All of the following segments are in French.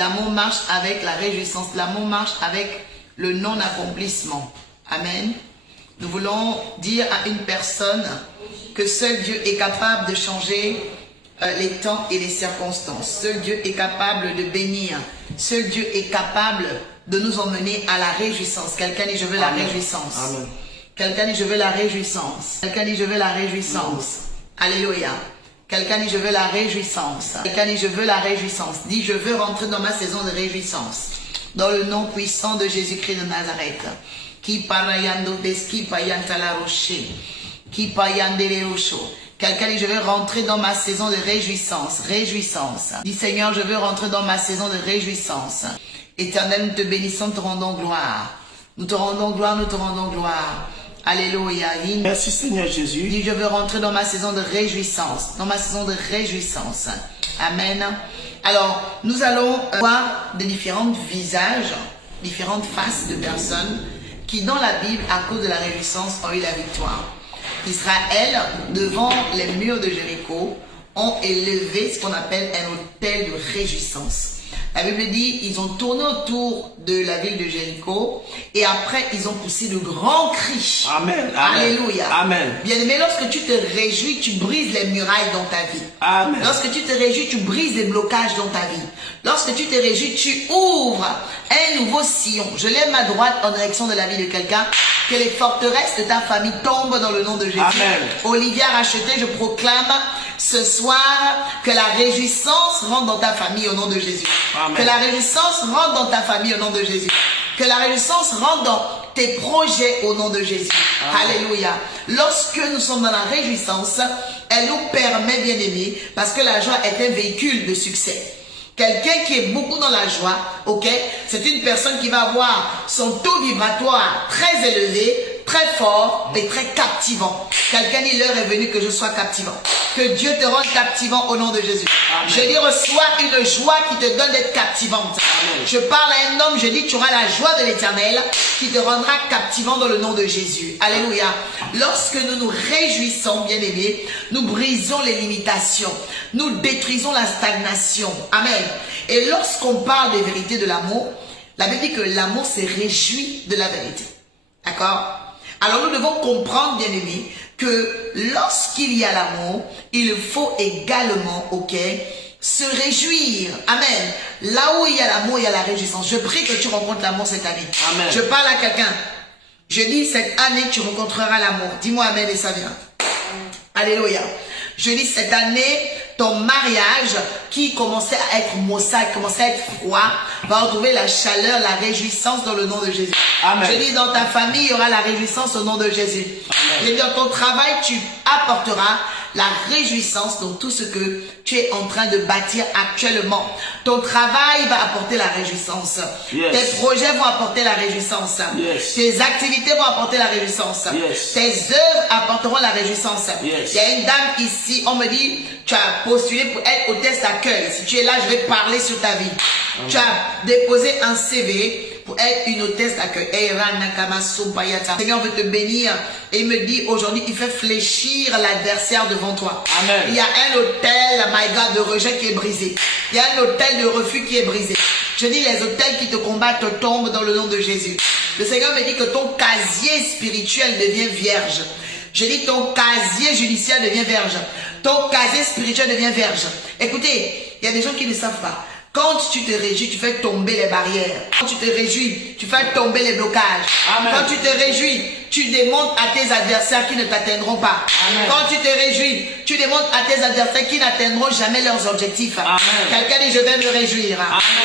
L'amour marche avec la réjouissance. L'amour marche avec le non-accomplissement. Amen. Nous voulons dire à une personne que seul Dieu est capable de changer les temps et les circonstances. Seul Dieu est capable de bénir. Seul Dieu est capable de nous emmener à la réjouissance. Quelqu'un dit je veux la réjouissance. Amen. Quelqu'un dit je veux la réjouissance. Quelqu'un dit je veux la réjouissance. Alléluia. Quelqu'un dit je veux la réjouissance. Quelqu'un dit je veux la réjouissance. Dis je veux rentrer dans ma saison de réjouissance. Dans le nom puissant de Jésus-Christ de Nazareth. Qui parayando deski payantala rocher. Qui payandele rocho. Quelqu'un dit je veux rentrer dans ma saison de réjouissance. Réjouissance. Dis Seigneur je veux rentrer dans ma saison de réjouissance. Éternel, nous te bénissons, nous te rendons gloire. Nous te rendons gloire, nous te rendons gloire. Alléluia. Merci Seigneur Jésus. Dis, je veux rentrer dans ma saison de réjouissance. Dans ma saison de réjouissance. Amen. Alors, nous allons voir des différents visages, différentes faces de personnes qui, dans la Bible, à cause de la réjouissance, ont eu la victoire. Israël, devant les murs de Jéricho, ont élevé ce qu'on appelle un autel de réjouissance. La Bible dit, ils ont tourné autour de la ville de Jéricho et après, ils ont poussé de grands cris. Amen. Amen. Alléluia. Amen. Bien-aimé, lorsque tu te réjouis, tu brises les murailles dans ta vie. Amen. Lorsque tu te réjouis, tu brises les blocages dans ta vie. Lorsque tu te réjouis, tu ouvres un nouveau sillon. Je lève ma droite en direction de la vie de quelqu'un. Que les forteresses de ta famille tombent dans le nom de Jésus. Amen. Olivier Racheté, je proclame ce soir que la réjouissance rentre dans ta famille au nom de Jésus. Amen. Que la réjouissance rentre dans ta famille au nom de Jésus. Que la réjouissance rentre dans tes projets au nom de Jésus. Amen. Alléluia. Lorsque nous sommes dans la réjouissance, elle nous permet, bien aimé, parce que la joie est un véhicule de succès. Quelqu'un qui est beaucoup dans la joie, ok, c'est une personne qui va avoir son taux vibratoire très élevé, très fort et très captivant. Quelqu'un dit l'heure est venue que je sois captivant. Que Dieu te rende captivant au nom de Jésus. Amen. Je dis reçois une joie qui te donne d'être captivante. Amen. Je parle à un homme, je dis tu auras la joie de l'Éternel qui te rendra captivant dans le nom de Jésus. Alléluia. Lorsque nous nous réjouissons, bien aimés, nous brisons les limitations. Nous détruisons la stagnation. Amen. Et lorsqu'on parle des vérités de l'amour, la Bible dit que l'amour se réjouit de la vérité. D'accord? Alors nous devons comprendre, bien aimés, que lorsqu'il y a l'amour, il faut également, ok, se réjouir. Amen. Là où il y a l'amour, il y a la réjouissance. Je prie que tu rencontres l'amour cette année. Amen. Je parle à quelqu'un. Je dis cette année, tu rencontreras l'amour. Dis-moi amen et ça vient. Alléluia. Je dis cette année, ton mariage qui commençait à être maussade, commençait à être froid, va retrouver la chaleur, la réjouissance dans le nom de Jésus. Amen. Je dis dans ta famille, il y aura la réjouissance au nom de Jésus. Amen. Je dis dans ton travail, tu apporteras la réjouissance dans tout ce que tu es en train de bâtir actuellement. Ton travail va apporter la réjouissance. Yes. Tes projets vont apporter la réjouissance. Yes. Tes activités vont apporter la réjouissance. Yes. Tes œuvres apporteront la réjouissance. Yes. Il y a une dame ici, on me dit, tu as postulé pour être hôtesse d'accueil. Si tu es là, je vais parler sur ta vie. Amen. Tu as déposé un CV pour être une hôtesse d'accueil. Seigneur veut te bénir et il me dit aujourd'hui, il fait fléchir l'adversaire devant toi. Amen. Il y a un hôtel, my God, de rejet qui est brisé. Il y a un hôtel de refus qui est brisé. Je dis, les hôtels qui te combattent tombent dans le nom de Jésus. Le Seigneur me dit que ton casier spirituel devient vierge. Je dis, ton casier judiciaire devient vierge. Ton casier spirituel devient vierge. Écoutez, il y a des gens qui ne savent pas. Quand tu te réjouis, tu fais tomber les barrières. Quand tu te réjouis, tu fais tomber les blocages. Amen. Quand tu te réjouis, tu démontres à tes adversaires qui ne t'atteindront pas. Amen. Quand tu te réjouis, tu démontres à tes adversaires qui n'atteindront jamais leurs objectifs. Quelqu'un dit je vais me réjouir.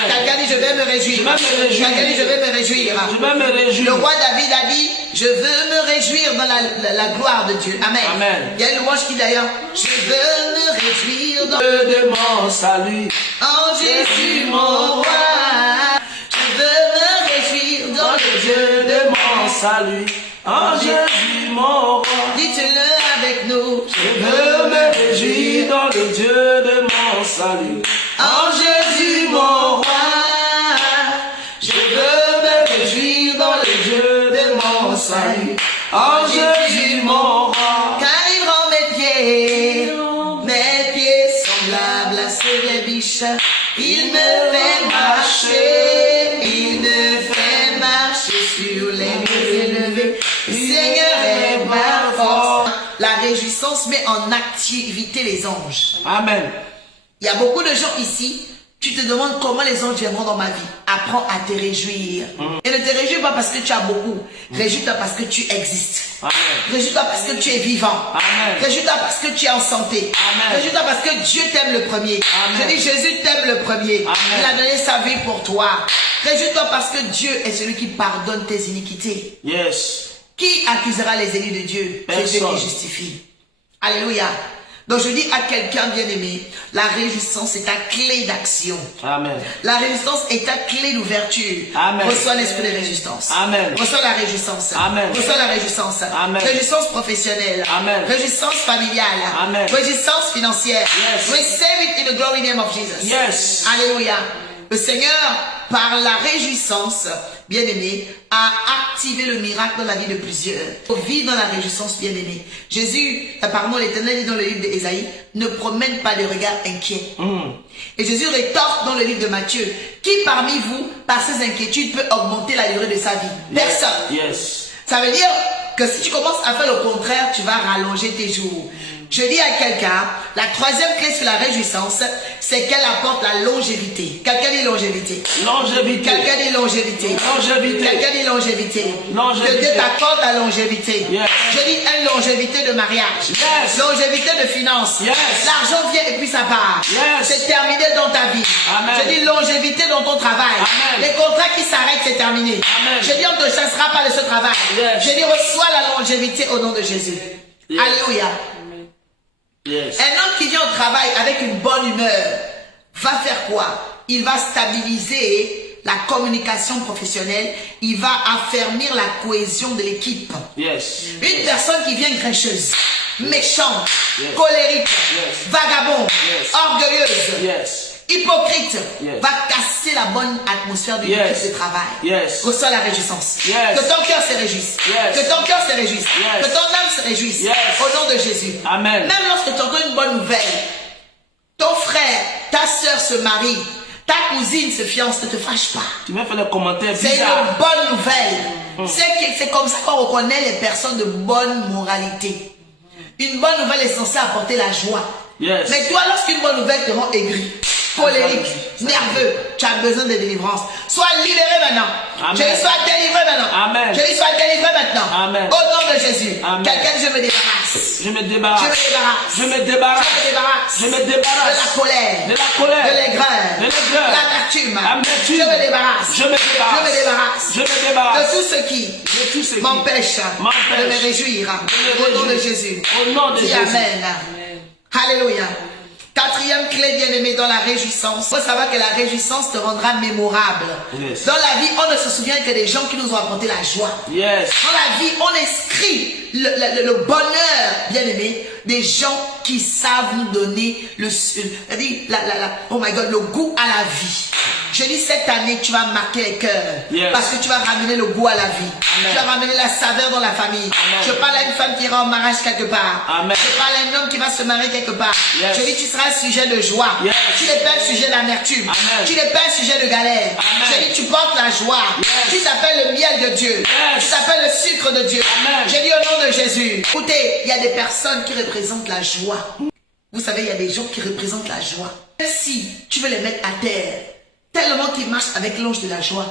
Quelqu'un dit je vais me réjouir. Quelqu'un dit je vais me réjouir. Je vais me réjouir. Le roi David a dit je veux me réjouir dans la gloire de Dieu. Amen. Amen. Il y a une louange qui d'ailleurs je veux me réjouir dans de mon salut. en Jésus mon roi. Je veux me réjouir dans le Dieu de mon salut. En Jésus mon roi. Dites-le avec nous. Je veux me réjouir dans le Dieu de mon salut. En Jésus mon roi. Je veux me réjouir dans le Dieu de mon salut. En Jésus mon roi. Car il rend mes pieds semblables à ceux des biches. Il me fait marcher réjouissance met en activité les anges. Amen. Il y a beaucoup de gens ici, tu te demandes comment les anges viendront dans ma vie. Apprends à te réjouir. Et ne te réjouis pas parce que tu as beaucoup. Réjouis-toi parce que tu existes. Amen. Réjouis-toi parce que tu es vivant. Amen. Réjouis-toi parce que tu es en santé. Amen. Réjouis-toi parce que Dieu t'aime le premier. Amen. Je dis Jésus t'aime le premier. Amen. Il a donné sa vie pour toi. Réjouis-toi parce que Dieu est celui qui pardonne tes iniquités. Yes. Qui accusera les élus de Dieu? C'est Dieu Personne. qui justifie. Alléluia. Donc je dis à quelqu'un bien-aimé, la réjouissance est ta clé d'action. Amen. La réjouissance est ta clé d'ouverture. Amen. Reçois l'esprit de réjouissance. Amen. Reçois la réjouissance. Amen. Reçois la réjouissance. Amen. Réjouissance professionnelle. Amen. Réjouissance familiale. Amen. Réjouissance financière. Yes. Receive it in the glory name of Jesus. Yes. Alléluia. Le Seigneur, par la réjouissance, bien-aimé, a activé le miracle dans la vie de plusieurs. Pour vivre dans la réjouissance, bien-aimé. Jésus, apparemment l'Éternel dit dans le livre d'Ésaïe, ne promène pas de regard inquiet. Et Jésus rétorque dans le livre de Matthieu, qui parmi vous, par ses inquiétudes, peut augmenter la durée de sa vie? Personne. Yes. Ça veut dire que si tu commences à faire le contraire, tu vas rallonger tes jours. Je dis à quelqu'un, la troisième clé sur la réjouissance, c'est qu'elle apporte la longévité. Quelqu'un dit longévité. Longévité. Quelqu'un dit longévité. Longévité. Quelqu'un dit longévité. Longévité. Que Dieu t'accorde la longévité. Yes. Je dis une longévité de mariage. Yes. Longévité de finances. Yes. L'argent vient et puis ça part. Yes. C'est terminé dans ta vie. Amen. Je dis longévité dans ton travail. Amen. Les contrats qui s'arrêtent, c'est terminé. Amen. Je dis on ne te chassera pas de ce travail. Yes. Je dis reçois la longévité au nom de Jésus. Yes. Alléluia. Yes. Un homme qui vient au travail avec une bonne humeur va faire quoi? Il va stabiliser la communication professionnelle. Il va affermir la cohésion de l'équipe. Yes. Une personne qui vient graisseuse, méchante, Yes. colérique, Yes. vagabond, Yes. orgueilleuse, Yes. hypocrite, Yes. va casser la bonne atmosphère d'une Yes. équipe de travail. Yes. Reçois la réjouissance. Yes. Que ton cœur se réjouisse. Yes. Que ton cœur se réjouisse. Yes. Que ton âme se réjouisse. Yes. Au nom de Jésus. Amen. Même lorsque tu entends une bonne nouvelle, ton frère, ta soeur se marie, ta cousine se fiance, ne te fâche pas. Tu m'as fait le commentaire C'est bizarre. une bonne nouvelle. C'est comme ça qu'on reconnaît les personnes de bonne moralité. Une bonne nouvelle est censée apporter la joie. Yes. Mais toi, lorsqu'une bonne nouvelle te rend aigri, colérique, nerveux, tu as besoin de délivrance. Sois libéré maintenant. Amen. Je dis sois délivré maintenant. Amen. Je dis sois délivré maintenant. Amen. Au nom de Jésus. Amen. Quelqu'un, je me débarrasse. Je me débarrasse. Je me débarrasse. Je me débarrasse. Je me débarrasse. Je me débarrasse. De la colère. De la colère. De l'aigreur. De l'aigreur. L'amertume. Amertume. Je me débarrasse. Je me débarrasse. Je me débarrasse. Je me débarrasse. De tout ce qui De tout ce qui m'empêche m'empêche de me réjouir. de me Au nom de réjouir. Jésus. Au nom de Dis Jésus. Amen. Alléluia. Quatrième clé, bien-aimé, dans la réjouissance. Il faut savoir que la réjouissance te rendra mémorable. Yes. Dans la vie, on ne se souvient que des gens qui nous ont apporté la joie. Yes. Dans la vie, on inscrit le bonheur, bien-aimé, des gens qui savent nous donner oh my God, le goût à la vie. Je dis cette année, tu vas marquer les cœurs. Yes. Parce que tu vas ramener le goût à la vie. Amen. Tu vas ramener la saveur dans la famille. Amen. Je parle à une femme qui ira en mariage quelque part. Amen. Je parle à un homme qui va se marier quelque part. Yes. Je dis, tu seras un sujet de joie. Yes. Tu n'es pas un sujet d'amertume. Amen. Tu n'es pas un sujet de galère. Amen. Je dis, tu portes la joie. Yes. Tu t'appelles le miel de Dieu. Yes. Tu t'appelles le sucre de Dieu. Amen. Je dis au nom de Jésus. Écoutez, il y a des personnes qui représentent la joie. Vous savez, il y a des gens qui représentent la joie. Même si tu veux les mettre à terre, tellement qu'ils marchent avec l'ange de la joie.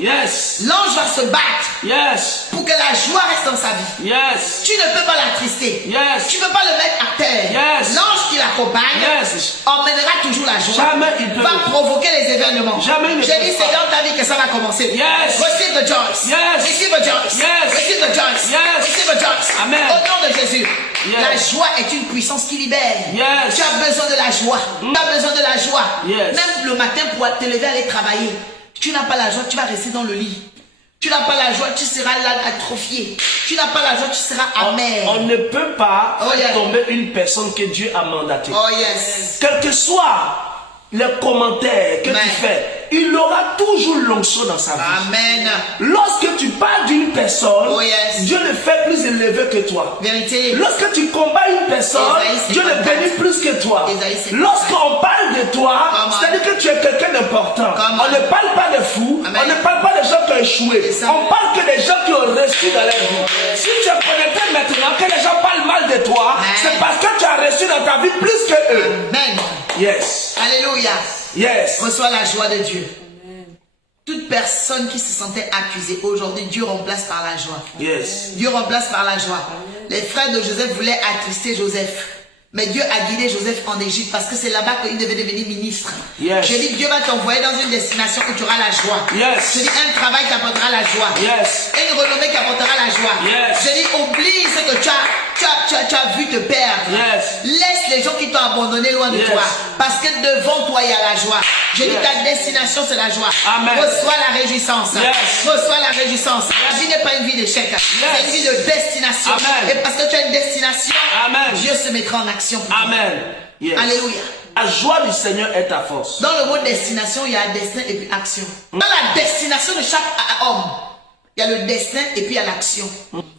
Yes. L'ange va se battre Yes. pour que la joie reste dans sa vie. Yes. Tu ne peux pas l'attrister. Yes. Tu ne peux pas le mettre à terre. Yes. L'ange qui l'accompagne Yes. emmènera toujours la joie. Jamais il peut. Va provoquer les événements. Jamais il ne J'ai peut dit, pas. c'est dans ta vie que ça va commencer. Yes. Receive the joy. Yes. Receive the joy. Yes. Receive the joy. Yes. Receive the joy. Amen. Au nom de Jésus. Yes. La joie est une puissance qui libère. Yes. Tu as besoin de la joie. Tu as besoin de la joie. Yes. Même le matin pour te lever aller travailler. Tu n'as pas la joie, tu vas rester dans le lit. Tu n'as pas la joie, tu seras là atrophié. Tu n'as pas la joie, tu seras amer. On ne peut pas Oh, faire yeah. tomber une personne que Dieu a mandatée. Oh yes. Quel que soit les commentaires que Amen. tu fais, il aura toujours l'onction dans sa vie. Amen. Lorsque tu parles d'une personne, Oh, yes. Dieu le fait plus élevé que toi. Vérité. Lorsque tu combats une personne, Ésaïe, c'est Dieu le 54. bénit plus que toi. Ésaïe, c'est Lorsqu'on parle de toi, Come on. c'est-à-dire que tu es quelqu'un d'important. Come on. On ne parle pas de fous, Amen. on ne parle pas de gens qui ont échoué. C'est ça. On parle que des gens qui ont reçu dans leur vie. Si tu es connecté maintenant, que les gens parlent mal de toi, c'est parce que tu as reçu dans ta vie plus que eux. Amen. Yes. Alléluia. Yes. Reçois la joie de Dieu. Toute personne qui se sentait accusée, aujourd'hui, Dieu remplace par la joie. Yes. Dieu remplace par la joie. Les frères de Joseph voulaient attrister Joseph. Mais Dieu a guidé Joseph en Égypte parce que c'est là-bas qu'il devait devenir ministre. Yes. Je dis, Dieu va t'envoyer dans une destination où tu auras la joie. Yes. Je dis, un travail qui apportera la joie. Yes. Une renommée qui apportera la joie. Yes. Je dis, oublie ce que tu as vu te perdre. Yes. Laisse les gens qui t'ont abandonné loin de Yes. toi. Parce que devant toi, il y a la joie. Je dis, Yes. ta destination, c'est la joie. Amen. Reçois la réjouissance. Yes. Reçois la réjouissance. La vie n'est pas une vie d'échec. C'est une vie de destination. Amen. Et parce que tu as une destination, Amen. Dieu se mettra en action pour toi. Amen. Yes. Alléluia. La joie du Seigneur est ta force. Dans le mot destination, il y a destin et puis action. Dans la destination de chaque homme, il y a le destin et puis il y a l'action.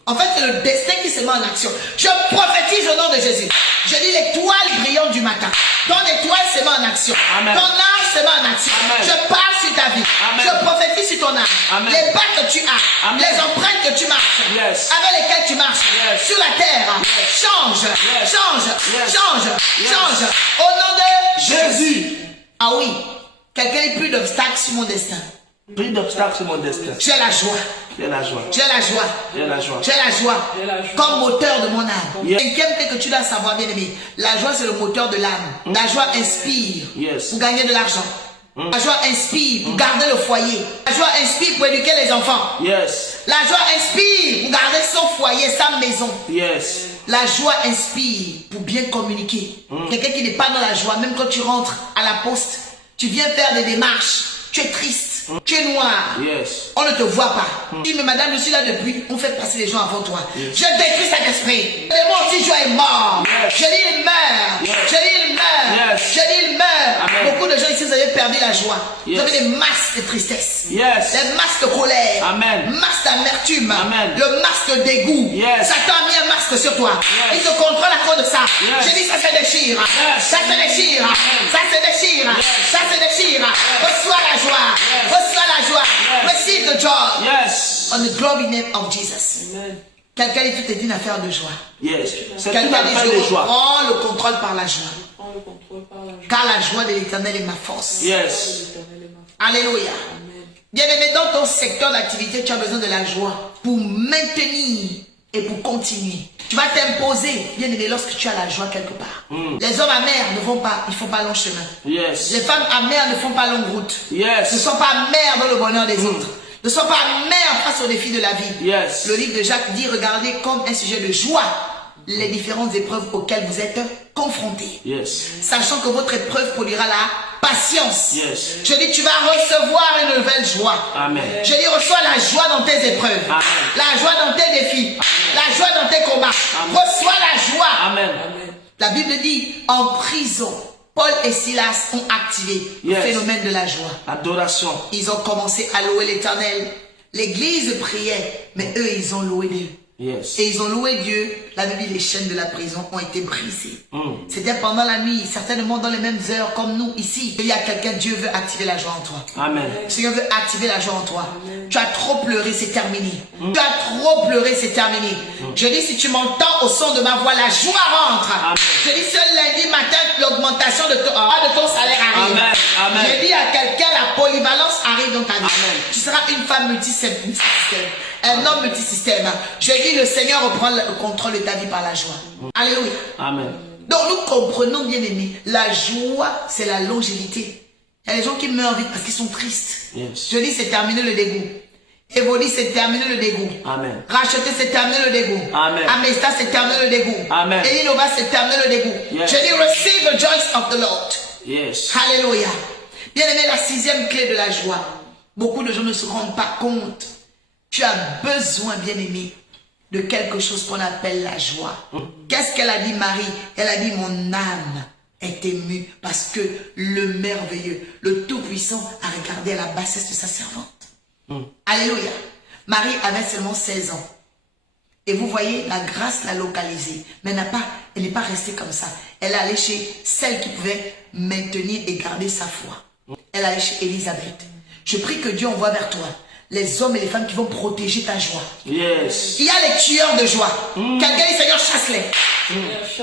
En fait, c'est le destin qui se met en action. Je prophétise au nom de Jésus. Je dis l'étoile brillante du matin. Ton étoile se met en action. Amen. Ton âme se met en action. Amen. Je parle sur ta vie. Amen. Je prophétise sur ton âme. Amen. Les pas que tu as, Amen. les empreintes que tu marches, Yes. avec lesquelles tu marches, Yes. sur la terre, change, Yes. change, Yes. change, Yes. change. Au nom de Jésus. Ah oui, quelqu'un n'a plus d'obstacles sur mon destin. Plus d'obstacles sur mon destin. J'ai la joie. J'ai la joie. J'ai la joie. J'ai la joie. J'ai la joie. J'ai la joie. Comme moteur de mon âme. Yes. Cinquième fait que tu dois savoir, bien aimé. La joie, c'est le moteur de l'âme. La joie inspire Yes. pour gagner de l'argent. La joie inspire pour garder le foyer. La joie inspire pour éduquer les enfants. Yes. La joie inspire pour garder son foyer, sa maison. Yes. La joie inspire pour bien communiquer. Quelqu'un qui n'est pas dans la joie, même quand tu rentres à la poste, tu viens faire des démarches, tu es triste, tu es noir. Yes. On ne te voit pas. Dis, mais madame, je suis là depuis. On fait passer les gens avant toi. Yes. Je détruis cet esprit. Le mot anti-joie est mort. Yes. Je dis, il meurt. Yes. Je dis, il meurt. Yes. Je dis, il meurt. Amen. Beaucoup de gens ici, vous avez perdu la joie. Yes. Vous avez des masques de tristesse. Yes. Des masques de colère. Amen. Masques d'amertume. Amen. Le masque de dégoût. Yes. Satan a mis un masque sur toi. Yes. Il te contrôle à cause de ça. Yes. Je dis, ça se déchire. Yes. Ça se déchire. Amen. Ça se déchire. Yes. Ça se déchire. Reçois la joie. Yes. Reçois la joie. Yes. Receive the joy. Yes. On the glory name of Jesus. Amen. Quelqu'un dit tout est une affaire de joie. Yes. C'est tout Quelqu'un à dit fait je de joie. reprends le contrôle par la joie. Prends le contrôle par la joie. Car la joie de l'éternel est ma force. Yes. L'Éternel est ma force. Alléluia. Amen. Bien aimé, dans ton secteur d'activité, tu as besoin de la joie pour maintenir et pour continuer. Tu vas t'imposer, bien aimé, lorsque tu as la joie quelque part. Les hommes amers ne vont pas, ils font pas long chemin. Yes. Les femmes amères ne font pas longue route. Yes. Ne sont pas amères dans le bonheur des autres. Ne sont pas amères face aux défis de la vie. Yes. Le livre de Jacques dit, regardez comme un sujet de joie les différentes épreuves auxquelles vous êtes confrontés. Yes. Sachant que votre épreuve produira la patience. Yes. Je dis, tu vas recevoir une nouvelle joie. Amen. Je dis, reçois la joie dans tes épreuves. Amen. La joie dans tes défis. La joie dans tes combats. Amen. Reçois la joie. Amen. Amen. La Bible dit, en prison, Paul et Silas ont activé le Yes. phénomène de la joie. Adoration. Ils ont commencé à louer l'Éternel. L'église priait, mais eux, ils ont loué Dieu. Yes. Et ils ont loué Dieu. La Bible dit, les chaînes de la prison ont été brisées. Mm. C'était pendant la nuit, certainement dans les mêmes heures comme nous ici. Il y a quelqu'un, Dieu veut activer la joie en toi. Amen. Le Seigneur veut activer la joie en toi. Tu as trop pleuré, c'est terminé. Tu as trop pleuré, c'est terminé. Je dis, si tu m'entends au son de ma voix, la joie rentre. Amen. Je dis, ce lundi matin, l'augmentation de ton salaire arrive. Amen. Amen. Je dis à quelqu'un, la polyvalence arrive dans ta vie. Amen. Tu seras une femme multisystème. Un homme multisystème. Je dis, le Seigneur reprend le contrôle de ta vie par la joie. Alléluia. Amen. Donc nous comprenons, bien aimés, la joie, c'est la longévité. Il y a des gens qui meurent vite parce qu'ils sont tristes. Yes. Je dis, c'est terminé le dégoût. Évoluer, c'est terminé le dégoût. Amen. Racheter, c'est terminé le dégoût. Amen. Amesta, c'est terminé le dégoût. Amen. Elinova, c'est terminé le dégoût. Yes. Je dis, receive the joy of the Lord. Yes. Alléluia. Bien aimé, la sixième clé de la joie. Beaucoup de gens ne se rendent pas compte. Tu as besoin, bien aimé, de quelque chose qu'on appelle la joie. Qu'est-ce qu'elle a dit, Marie? Elle a dit, mon âme est émue parce que le merveilleux, le tout-puissant a regardé à la bassesse de sa servante. Alléluia. Marie avait seulement 16 ans. Et vous voyez, la grâce l'a localisée. Mais elle n'est pas restée comme ça. Elle est allée chez celle qui pouvait maintenir et garder sa foi. Elle est allée chez Élisabeth. Je prie que Dieu envoie vers toi les hommes et les femmes qui vont protéger ta joie. Yes. Il y a les tueurs de joie. Quelqu'un dit Seigneur, chasse-les.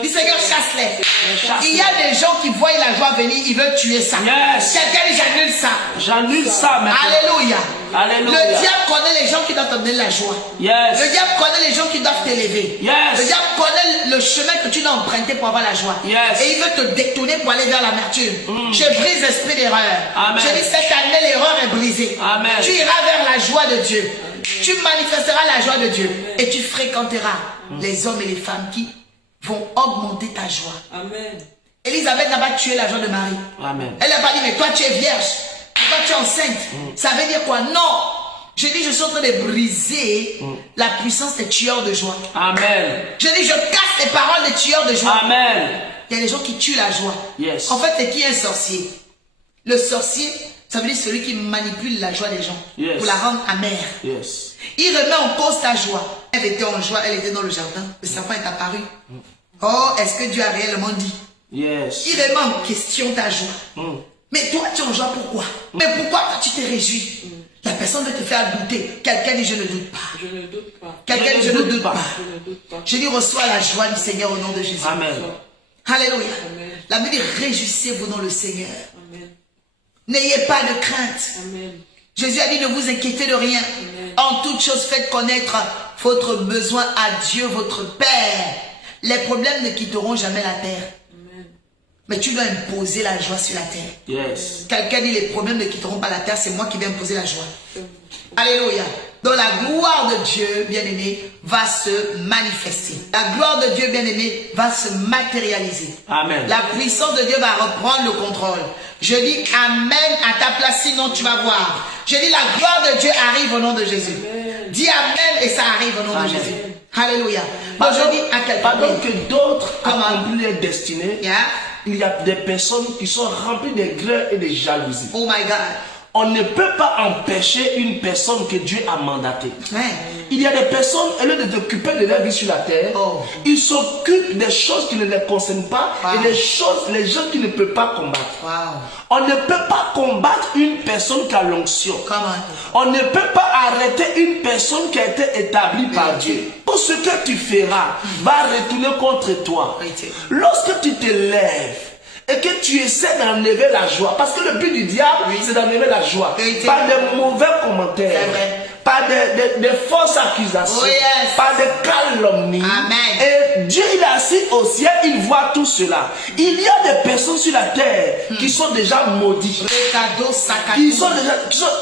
Dis Seigneur, chasse-les. Il y a des gens qui voient la joie venir, ils veulent tuer ça. Yes. Quelqu'un dit j'annule ça. J'annule ça maintenant. Alléluia. Alléluia. Le diable connaît les gens qui doivent te donner la joie. Yes. Le diable connaît les gens qui doivent t'élever. Yes. Le diable connaît le chemin que tu dois emprunter pour avoir la joie. Yes. Et il veut te détourner pour aller vers l'amertume. Je brise l'esprit d'erreur. Amen. Je dis cette année l'erreur est brisée. Amen. Tu iras vers la joie de Dieu. Tu manifesteras la joie de Dieu. Et tu fréquenteras les hommes et les femmes qui vont augmenter ta joie. Amen. Elisabeth n'a pas tué la joie de Marie. Amen. Elle n'a pas dit mais toi tu es vierge. Toi tu es enceinte. Ça veut dire quoi? Non. Je dis, je suis en train de briser la puissance des tueurs de joie. Amen. Je dis, je casse les paroles des tueurs de joie. Amen. Il y a des gens qui tuent la joie. Yes. En fait, c'est qui un sorcier? Le sorcier, ça veut dire celui qui manipule la joie des gens Yes. pour la rendre amère. Yes. Il remet en cause ta joie. Elle était en joie, elle était dans le jardin. Le serpent est apparu. Oh, est-ce que Dieu a réellement dit? Yes. Il remet en question ta joie. Mais toi, tu es en joie, pourquoi? Mais pourquoi toi, tu t'es réjoui? La personne veut te faire douter. Quelqu'un dit, je ne doute pas. Je ne doute pas. Quelqu'un dit, je ne doute pas. Je ne doute pas. Je dis, reçois la joie du Seigneur au nom de Jésus. Amen. Alléluia. Amen. La Bible dit, réjouissez-vous dans le Seigneur. Amen. N'ayez pas de crainte. Amen. Jésus a dit, ne vous inquiétez de rien. En toute chose, faites connaître votre besoin à Dieu, votre Père. Les problèmes ne quitteront jamais la terre. Amen. Mais tu dois imposer la joie sur la terre. Yes. Quelqu'un dit, les problèmes ne quitteront pas la terre, c'est moi qui vais imposer la joie. Alléluia. Donc la gloire de Dieu, bien-aimé, va se manifester. La gloire de Dieu, bien-aimé, va se matérialiser. Amen. La puissance de Dieu va reprendre le contrôle. Je dis Amen à ta place, sinon tu vas voir. Je dis la gloire de Dieu arrive au nom de Jésus. Dis Amen et ça arrive au nom Amen. de Jésus. Alléluia. Donc je dis à quelqu'un. Pendant que d'autres Comment? accomplissent leur destinée, Yeah. il y a des personnes qui sont remplies de grès et de jalousie. Oh my God. On ne peut pas empêcher une personne que Dieu a mandatée. Ouais. Il y a des personnes, au lieu de s'occuper de leur vie sur la terre, Oh. ils s'occupent des choses qui ne les concernent pas Wow. et des choses, les gens qui ne peuvent pas combattre. Wow. On ne peut pas combattre une personne qui a l'onction. Comment? On ne peut pas arrêter une personne qui a été établie par Dieu. Tout ce que tu feras va retourner contre toi. Vérité. Lorsque tu te lèves et que tu essaies d'enlever la joie, parce que le but du diable, c'est d'enlever la joie, Vérité. par des mauvais commentaires, C'est vrai. par des fausses accusations, Oh yes. par des calomnies. Amen. Et Dieu, il est assis au ciel, il voit tout cela. Il y a des personnes sur la terre qui sont déjà maudites. Recado sacato.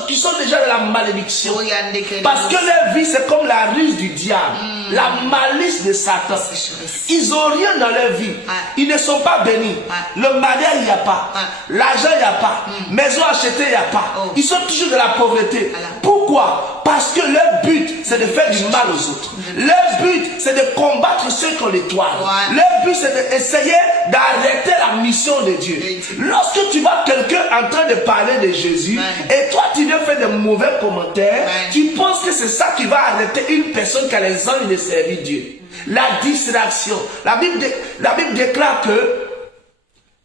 Qui sont déjà de la malédiction. Oh, yande que- Parce que leur vie, c'est comme la ruse du diable, la malice de Satan. Ils n'ont rien dans leur vie. Ils ne sont pas bénis. Le mariage, il n'y a pas. L'argent, il n'y a pas. Maison achetée, il n'y a pas. Oh. Ils sont toujours de la pauvreté. Voilà. Pourquoi? Parce que leur but, c'est de faire du mal aux autres. Leur but, c'est de combattre ceux qui ont l'étoile. Ouais. Leur but, c'est d'essayer d'arrêter la mission de Dieu. Lorsque tu vois quelqu'un en train de parler de Jésus, et toi, tu viens faire de mauvais commentaires, tu penses que c'est ça qui va arrêter une personne qui a les envies de servir Dieu. La distraction. La Bible déclare que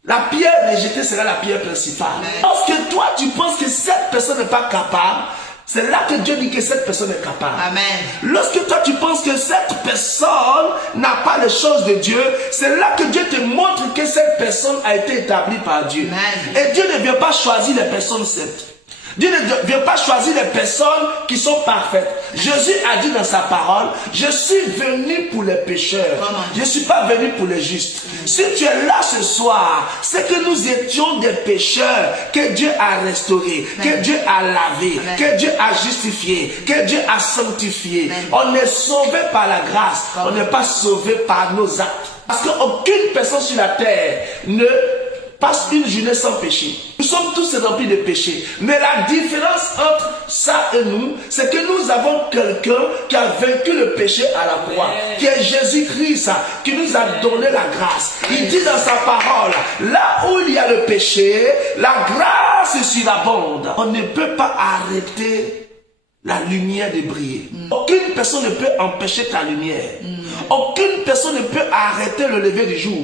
la pierre rejetée sera la pierre principale. Lorsque toi, tu penses que cette personne n'est pas capable, c'est là que Dieu dit que cette personne est capable. Amen. Lorsque toi, tu penses que cette personne n'a pas les choses de Dieu, c'est là que Dieu te montre que cette personne a été établie par Dieu. Amen. Et Dieu ne vient pas choisir les personnes saintes. Dieu ne vient pas choisir les personnes qui sont parfaites. Jésus a dit dans sa parole, je suis venu pour les pécheurs. Je ne suis pas venu pour les justes. Si tu es là ce soir, c'est que nous étions des pécheurs que Dieu a restaurés, que Dieu a lavés, que Dieu a justifiés, que Dieu a sanctifiés. On est sauvé par la grâce. On n'est pas sauvé par nos actes. Parce qu'aucune personne sur la terre ne passe une journée sans péché. Nous sommes tous remplis de péché. Mais la différence entre ça et nous, c'est que nous avons quelqu'un qui a vaincu le péché à la croix, qui est Jésus-Christ, qui nous a donné la grâce. Il dit dans sa parole, là où il y a le péché, la grâce surabonde. On ne peut pas arrêter la lumière de briller. Aucune personne ne peut empêcher ta lumière. Aucune personne ne peut arrêter le lever du jour.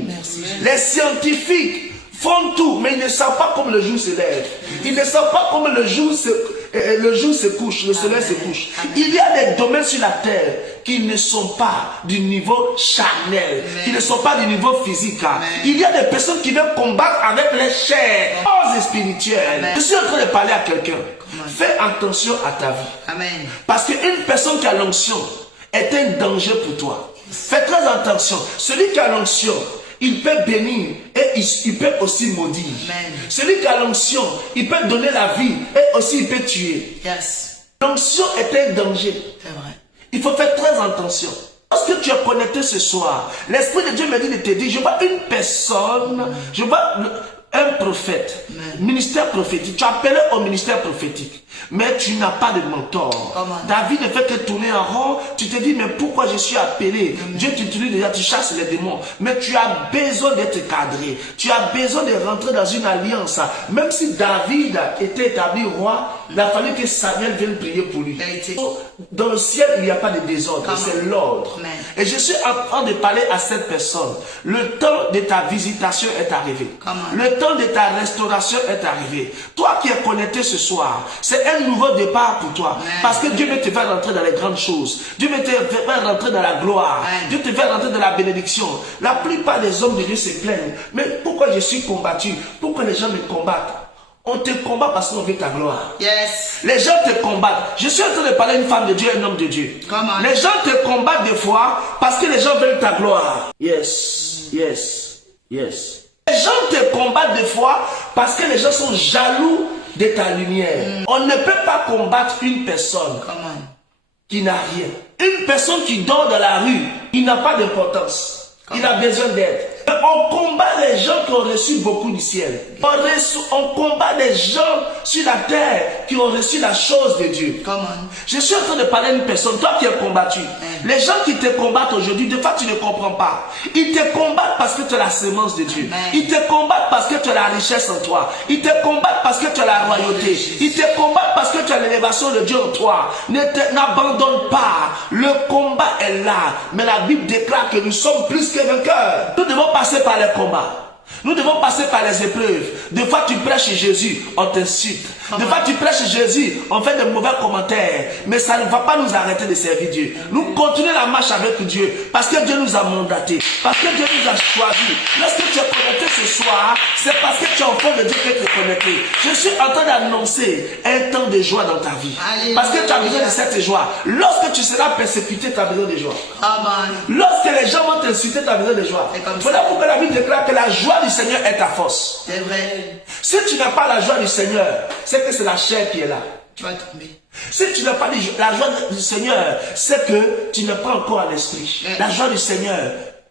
Les scientifiques font tout, mais ils ne savent pas comment le jour se lève. Ils ne savent pas comment le jour et le jour se couche, le soleil se couche. Il y a des domaines sur la terre qui ne sont pas du niveau charnel, qui ne sont pas du niveau physique. Il y a des personnes qui viennent combattre avec les chairs, forces spirituelles. Je suis en train de parler à quelqu'un. Fais attention à ta vie. Amen. Parce qu'une personne qui a l'onction est un danger pour toi. Fais très attention. Celui qui a l'onction, il peut bénir et il peut aussi maudire. Amen. Celui qui a l'onction, il peut donner la vie et aussi il peut tuer. Yes. L'onction est un danger. C'est vrai. Il faut faire très attention. Lorsque tu es connecté ce soir, l'Esprit de Dieu me dit de te dire, je vois une personne, je vois un prophète, ministère prophétique. Tu as appelé au ministère prophétique, mais tu n'as pas de mentor. Ta vie ne fait que tourner en rond. Tu te dis, mais pourquoi je suis appelé? Dieu t'utilise déjà, tu chasses les démons. Mais tu as besoin d'être cadré. Tu as besoin de rentrer dans une alliance. Même si David était établi roi, il a fallu que Samuel vienne prier pour lui. Dans le ciel, il n'y a pas de désordre, c'est l'ordre. Et je suis en train de parler à cette personne. Le temps de ta visitation est arrivé. Le temps de ta restauration est arrivé. Toi qui es connecté ce soir, c'est un nouveau départ pour toi. Parce que Dieu veut te faire rentrer dans les grandes choses. Dieu veut te faire rentrer dans la gloire. Dieu te fait rentrer dans la bénédiction. La plupart des hommes de Dieu se plaignent. Mais pourquoi je suis combattu? Pourquoi les gens me combattent? On te combat parce qu'on veut ta gloire. Yes. Les gens te combattent. Je suis en train de parler à une femme de Dieu, un homme de Dieu. Les gens te combattent des fois parce que les gens veulent ta gloire. Yes, yes, yes. Les gens te combattent des fois parce que les gens sont jaloux de ta lumière. On ne peut pas combattre une personne qui n'a rien. Une personne qui dort dans la rue, il n'a pas d'importance. Il a besoin d'aide. On combat les gens qui ont reçu beaucoup du ciel. On combat les gens sur la terre qui ont reçu la chose de Dieu. Je suis en train de parler à une personne, toi qui es combattu. Les gens qui te combattent aujourd'hui, des fois tu ne comprends pas. Ils te combattent parce que tu as la sémence de Dieu. Ils te combattent parce que tu as la richesse en toi. Ils te combattent parce que tu as la royauté. Ils te combattent parce que tu as l'élévation de Dieu en toi. N'abandonne pas. Le combat est là. Mais la Bible déclare que nous sommes plus que vainqueurs. Nous devons passer par les combats. Nous devons passer par les épreuves. Des fois tu prêches Jésus, on t'insulte. Des fois tu prêches Jésus, on fait de mauvais commentaires. Mais ça ne va pas nous arrêter de servir Dieu. Nous continuons la marche avec Dieu. Parce que Dieu nous a mandatés. Parce que Dieu nous a choisis. Lorsque tu es connecté ce soir, c'est parce que tu es enfant de Dieu que tu es connecté. Je suis en train d'annoncer un temps de joie dans ta vie. Alléluia. Parce que tu as besoin de cette joie. Lorsque tu seras persécuté, tu as besoin de joie. Lorsque les gens vont t'insulter, tu as besoin de joie. Voilà pourquoi la Bible déclare que la joie du Seigneur est ta force. C'est vrai. Si tu n'as pas la joie du Seigneur, c'est que c'est la chair qui est là. Tu vas tomber. Si tu n'as pas la joie du Seigneur, c'est que tu n'es pas encore à l'esprit. La joie du Seigneur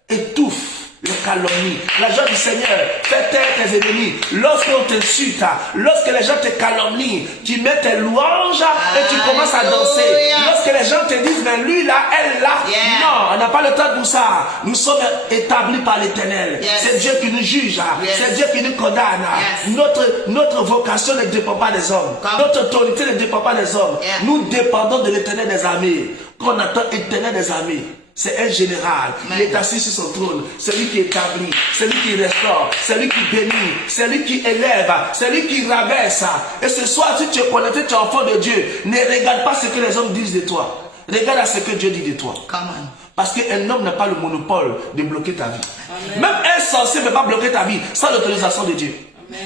étouffe les calomnies. La joie du Seigneur fait taire tes ennemis. Lorsqu'on t'insulte, lorsque les gens te calomnient, tu mets tes louanges et tu commences à danser. Lorsque les gens te disent, mais lui là, elle là, non, on n'a pas le temps pour ça. Nous sommes établis par l'Éternel. C'est Dieu qui nous juge. C'est Dieu qui nous condamne. Notre vocation ne dépend pas des hommes. Notre autorité ne dépend pas des hommes. Nous dépendons de l'Éternel des armées. Quand on attend l'Éternel des armées, c'est un général. Il est assis sur son trône. C'est lui qui établit. C'est lui qui restaure. C'est lui qui bénit. C'est lui qui élève. C'est lui qui rabaisse. Et ce soir, si tu es connecté, tu es enfant de Dieu, ne regarde pas ce que les hommes disent de toi. Regarde à ce que Dieu dit de toi. Parce qu'un homme n'a pas le monopole de bloquer ta vie. Amen. Même un sorcier ne peut pas bloquer ta vie sans l'autorisation de Dieu. Amen.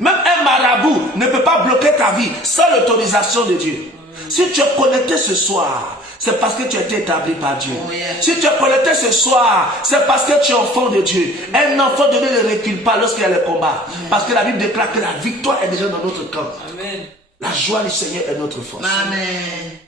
Même un marabout ne peut pas bloquer ta vie sans l'autorisation de Dieu. Amen. Si tu es connecté ce soir, c'est parce que tu as été établi par Dieu. Si tu es connecté ce soir, c'est parce que tu es enfant de Dieu. Un enfant de Dieu ne recule pas lorsqu'il y a le combat. Parce que la Bible déclare que la victoire est déjà dans notre camp. Amen. La joie du Seigneur est notre force. Amen.